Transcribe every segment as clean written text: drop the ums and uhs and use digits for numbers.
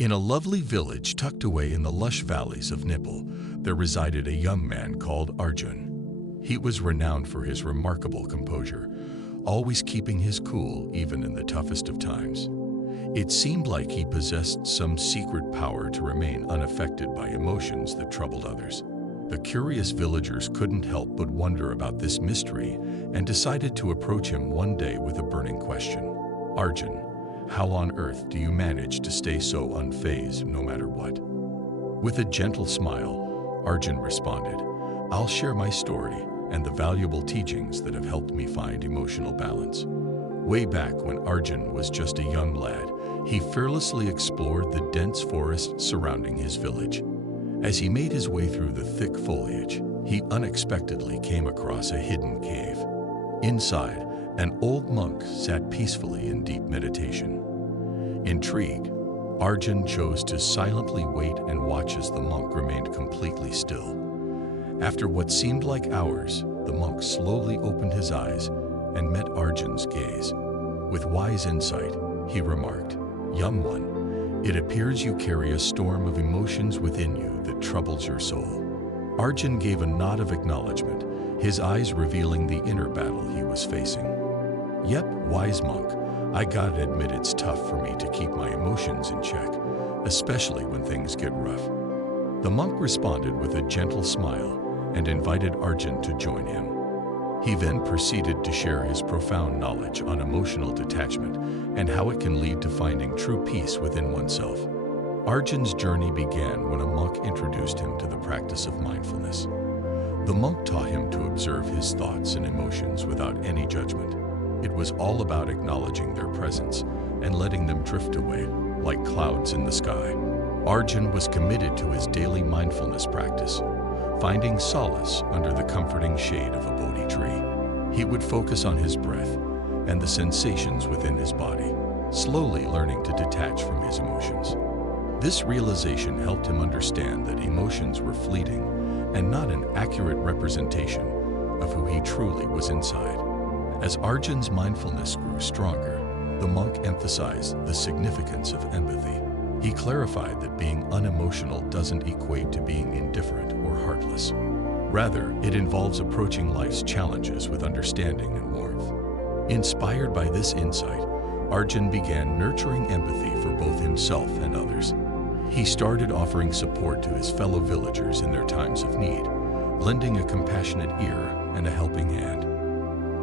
In a lovely village tucked away in the lush valleys of Nepal, there resided a young man called Arjun. He was renowned for his remarkable composure, always keeping his cool even in the toughest of times. It seemed like he possessed some secret power to remain unaffected by emotions that troubled others. The curious villagers couldn't help but wonder about this mystery and decided to approach him one day with a burning question. "Arjun, how on earth do you manage to stay so unfazed no matter what?" With a gentle smile, Arjun responded, "I'll share my story and the valuable teachings that have helped me find emotional balance." Way back when Arjun was just a young lad, he fearlessly explored the dense forest surrounding his village. As he made his way through the thick foliage, he unexpectedly came across a hidden cave. Inside, an old monk sat peacefully in deep meditation. Intrigued, Arjun chose to silently wait and watch as the monk remained completely still. After what seemed like hours, the monk slowly opened his eyes and met Arjun's gaze. With wise insight, he remarked, "Young one, it appears you carry a storm of emotions within you that troubles your soul." Arjun gave a nod of acknowledgement, his eyes revealing the inner battle he was facing. "Yep, wise monk, I gotta admit it's tough for me to keep my emotions in check, especially when things get rough." The monk responded with a gentle smile and invited Arjun to join him. He then proceeded to share his profound knowledge on emotional detachment and how it can lead to finding true peace within oneself. Arjun's journey began when a monk introduced him to the practice of mindfulness. The monk taught him to observe his thoughts and emotions without any judgment. It was all about acknowledging their presence and letting them drift away like clouds in the sky. Arjun was committed to his daily mindfulness practice, finding solace under the comforting shade of a Bodhi tree. He would focus on his breath and the sensations within his body, slowly learning to detach from his emotions. This realization helped him understand that emotions were fleeting and not an accurate representation of who he truly was inside. As Arjun's mindfulness grew stronger, the monk emphasized the significance of empathy. He clarified that being unemotional doesn't equate to being indifferent or heartless. Rather, it involves approaching life's challenges with understanding and warmth. Inspired by this insight, Arjun began nurturing empathy for both himself and others. He started offering support to his fellow villagers in their times of need, lending a compassionate ear and a helping hand.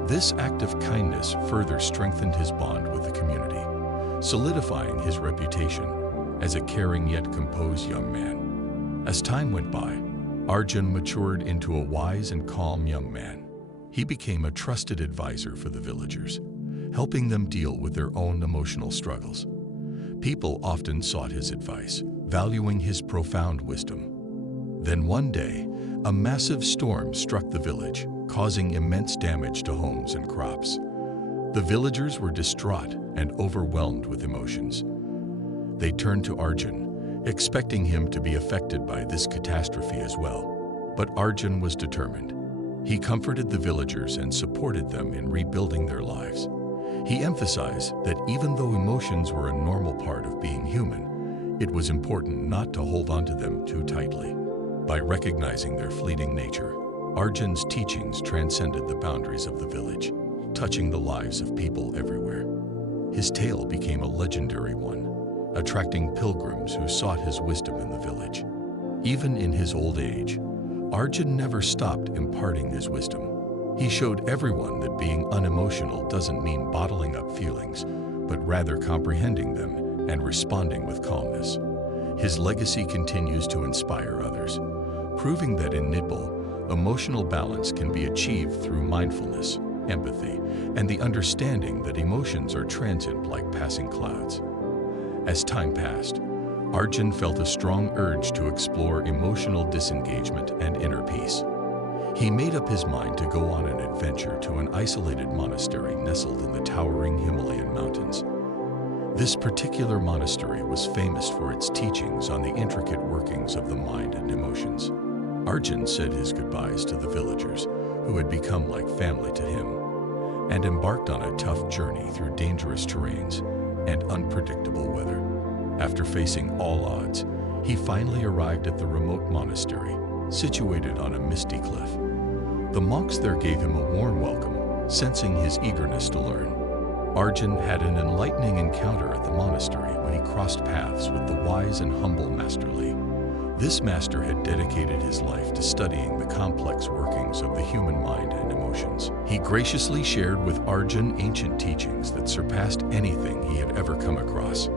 This act of kindness further strengthened his bond with the community, solidifying his reputation as a caring yet composed young man. As time went by, Arjun matured into a wise and calm young man. He became a trusted advisor for the villagers, helping them deal with their own emotional struggles. People often sought his advice, valuing his profound wisdom. Then one day, a massive storm struck the village, causing immense damage to homes and crops. The villagers were distraught and overwhelmed with emotions. They turned to Arjun, expecting him to be affected by this catastrophe as well. But Arjun was determined. He comforted the villagers and supported them in rebuilding their lives. He emphasized that even though emotions were a normal part of being human, it was important not to hold on to them too tightly. By recognizing their fleeting nature, Arjun's teachings transcended the boundaries of the village, touching the lives of people everywhere. His tale became a legendary one, attracting pilgrims who sought his wisdom in the village. Even in his old age, Arjun never stopped imparting his wisdom. He showed everyone that being unemotional doesn't mean bottling up feelings, but rather comprehending them and responding with calmness. His legacy continues to inspire others, proving that in Nepal, emotional balance can be achieved through mindfulness, empathy, and the understanding that emotions are transient like passing clouds. As time passed, Arjun felt a strong urge to explore emotional disengagement and inner peace. He made up his mind to go on an adventure to an isolated monastery nestled in the towering Himalayan mountains. This particular monastery was famous for its teachings on the intricate workings of the mind and emotions. Arjun said his goodbyes to the villagers, who had become like family to him, and embarked on a tough journey through dangerous terrains and unpredictable weather. After facing all odds, he finally arrived at the remote monastery, situated on a misty cliff. The monks there gave him a warm welcome, sensing his eagerness to learn. Arjun had an enlightening encounter at the monastery when he crossed paths with the wise and humble Master Li. This master had dedicated his life to studying the complex workings of the human mind and emotions. He graciously shared with Arjun ancient teachings that surpassed anything he had ever come across.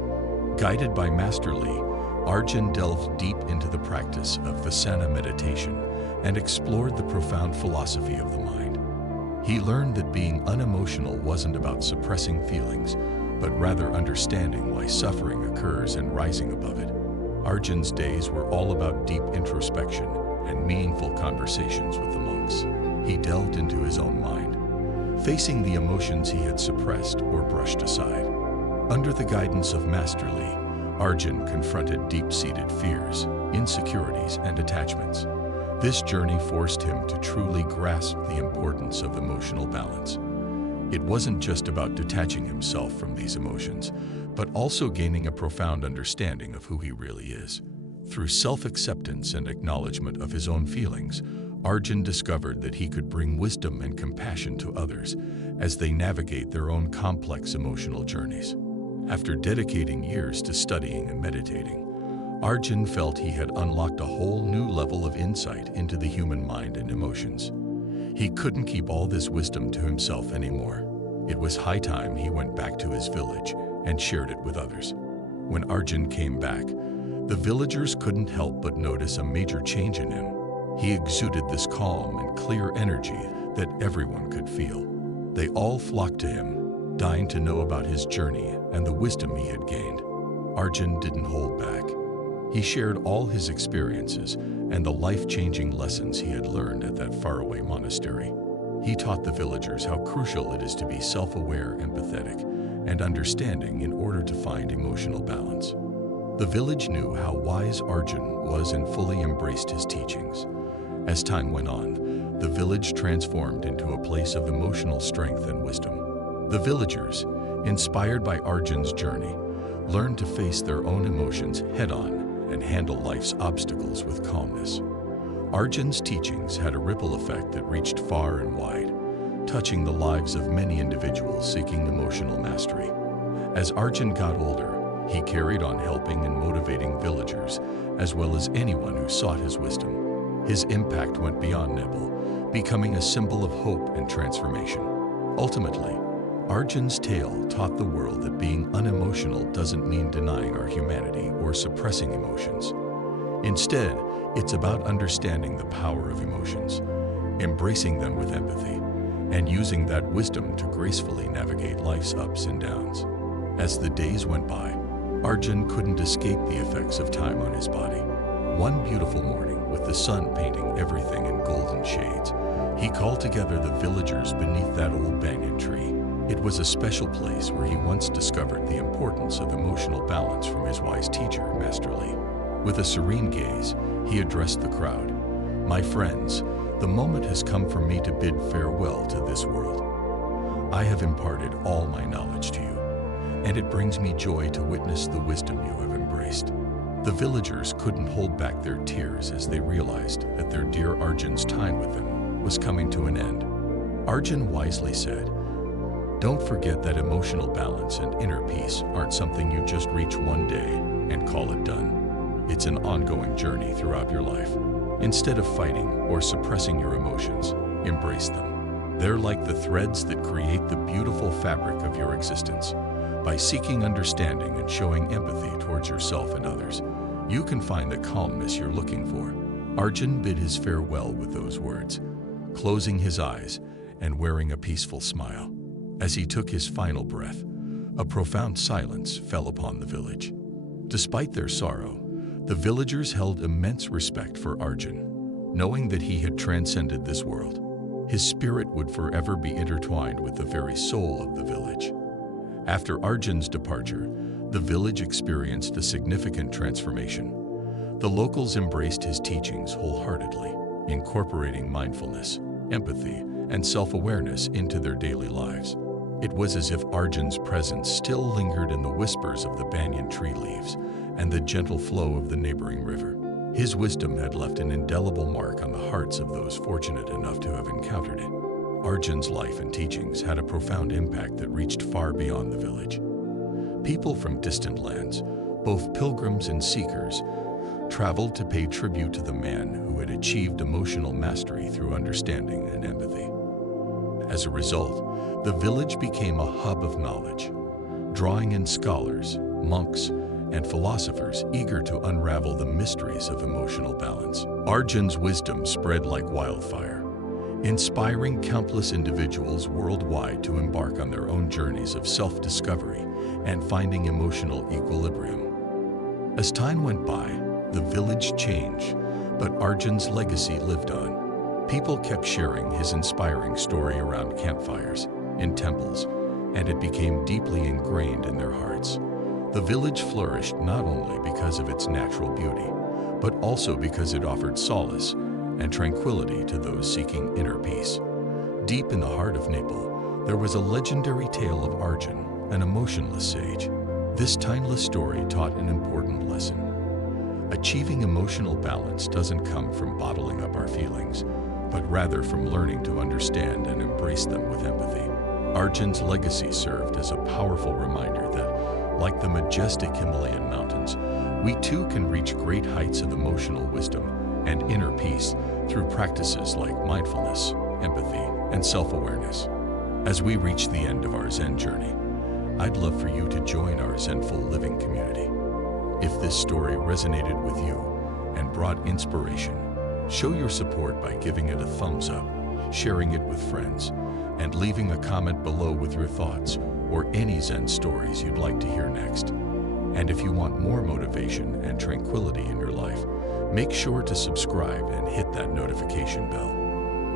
Guided by Master Li, Arjun delved deep into the practice of Vipassana meditation and explored the profound philosophy of the mind. He learned that being unemotional wasn't about suppressing feelings, but rather understanding why suffering occurs and rising above it. Arjun's days were all about deep introspection and meaningful conversations with the monks. He delved into his own mind, facing the emotions he had suppressed or brushed aside. Under the guidance of Master Li, Arjun confronted deep-seated fears, insecurities, and attachments. This journey forced him to truly grasp the importance of emotional balance. It wasn't just about detaching himself from these emotions, but also gaining a profound understanding of who he really is. Through self-acceptance and acknowledgement of his own feelings, Arjun discovered that he could bring wisdom and compassion to others as they navigate their own complex emotional journeys. After dedicating years to studying and meditating, Arjun felt he had unlocked a whole new level of insight into the human mind and emotions. He couldn't keep all this wisdom to himself anymore. It was high time he went back to his village and shared it with others. When Arjun came back, the villagers couldn't help but notice a major change in him. He exuded this calm and clear energy that everyone could feel. They all flocked to him, dying to know about his journey and the wisdom he had gained. Arjun didn't hold back. He shared all his experiences and the life-changing lessons he had learned at that faraway monastery. He taught the villagers how crucial it is to be self-aware, empathetic, and understanding in order to find emotional balance. The village knew how wise Arjun was and fully embraced his teachings. As time went on, the village transformed into a place of emotional strength and wisdom. The villagers, inspired by Arjun's journey, learned to face their own emotions head-on and handle life's obstacles with calmness. Arjun's teachings had a ripple effect that reached far and wide, touching the lives of many individuals seeking emotional mastery. As Arjun got older, he carried on helping and motivating villagers, as well as anyone who sought his wisdom. His impact went beyond Nepal, becoming a symbol of hope and transformation. Ultimately, Arjun's tale taught the world that being unemotional doesn't mean denying our humanity or suppressing emotions. Instead, it's about understanding the power of emotions, embracing them with empathy, and using that wisdom to gracefully navigate life's ups and downs. As the days went by, Arjun couldn't escape the effects of time on his body. One beautiful morning, with the sun painting everything in golden shades, he called together the villagers beneath that old banyan tree. It was a special place where he once discovered the importance of emotional balance from his wise teacher, Master Li. With a serene gaze, he addressed the crowd. "My friends, the moment has come for me to bid farewell to this world. I have imparted all my knowledge to you, and it brings me joy to witness the wisdom you have embraced." The villagers couldn't hold back their tears as they realized that their dear Arjun's time with them was coming to an end. Arjun wisely said, "Don't forget that emotional balance and inner peace aren't something you just reach one day and call it done. It's an ongoing journey throughout your life. Instead of fighting or suppressing your emotions, embrace them. They're like the threads that create the beautiful fabric of your existence. By seeking understanding and showing empathy towards yourself and others, you can find the calmness you're looking for." Arjun bid his farewell with those words, closing his eyes and wearing a peaceful smile. As he took his final breath, a profound silence fell upon the village. Despite their sorrow, the villagers held immense respect for Arjun, knowing that he had transcended this world. His spirit would forever be intertwined with the very soul of the village. After Arjun's departure, the village experienced a significant transformation. The locals embraced his teachings wholeheartedly, incorporating mindfulness, empathy, and self-awareness into their daily lives. It was as if Arjun's presence still lingered in the whispers of the banyan tree leaves, and the gentle flow of the neighboring river. His wisdom had left an indelible mark on the hearts of those fortunate enough to have encountered it. Arjun's life and teachings had a profound impact that reached far beyond the village. People from distant lands, both pilgrims and seekers, traveled to pay tribute to the man who had achieved emotional mastery through understanding and empathy. As a result, the village became a hub of knowledge, drawing in scholars, monks, and philosophers eager to unravel the mysteries of emotional balance. Arjun's wisdom spread like wildfire, inspiring countless individuals worldwide to embark on their own journeys of self-discovery and finding emotional equilibrium. As time went by, the village changed, but Arjun's legacy lived on. People kept sharing his inspiring story around campfires, in temples, and it became deeply ingrained in their hearts. The village flourished not only because of its natural beauty, but also because it offered solace and tranquility to those seeking inner peace. Deep in the heart of Nepal, there was a legendary tale of Arjun, an emotionless sage. This timeless story taught an important lesson. Achieving emotional balance doesn't come from bottling up our feelings, but rather from learning to understand and embrace them with empathy. Arjun's legacy served as a powerful reminder that, like the majestic Himalayan mountains, we too can reach great heights of emotional wisdom and inner peace through practices like mindfulness, empathy, and self-awareness. As we reach the end of our Zen journey, I'd love for you to join our Zenful living community. If this story resonated with you and brought inspiration, show your support by giving it a thumbs up, sharing it with friends, and leaving a comment below with your thoughts or any Zen stories you'd like to hear next. And if you want more motivation and tranquility in your life, make sure to subscribe and hit that notification bell.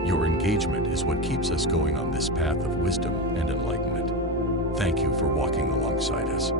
Your engagement is what keeps us going on this path of wisdom and enlightenment. Thank you for walking alongside us.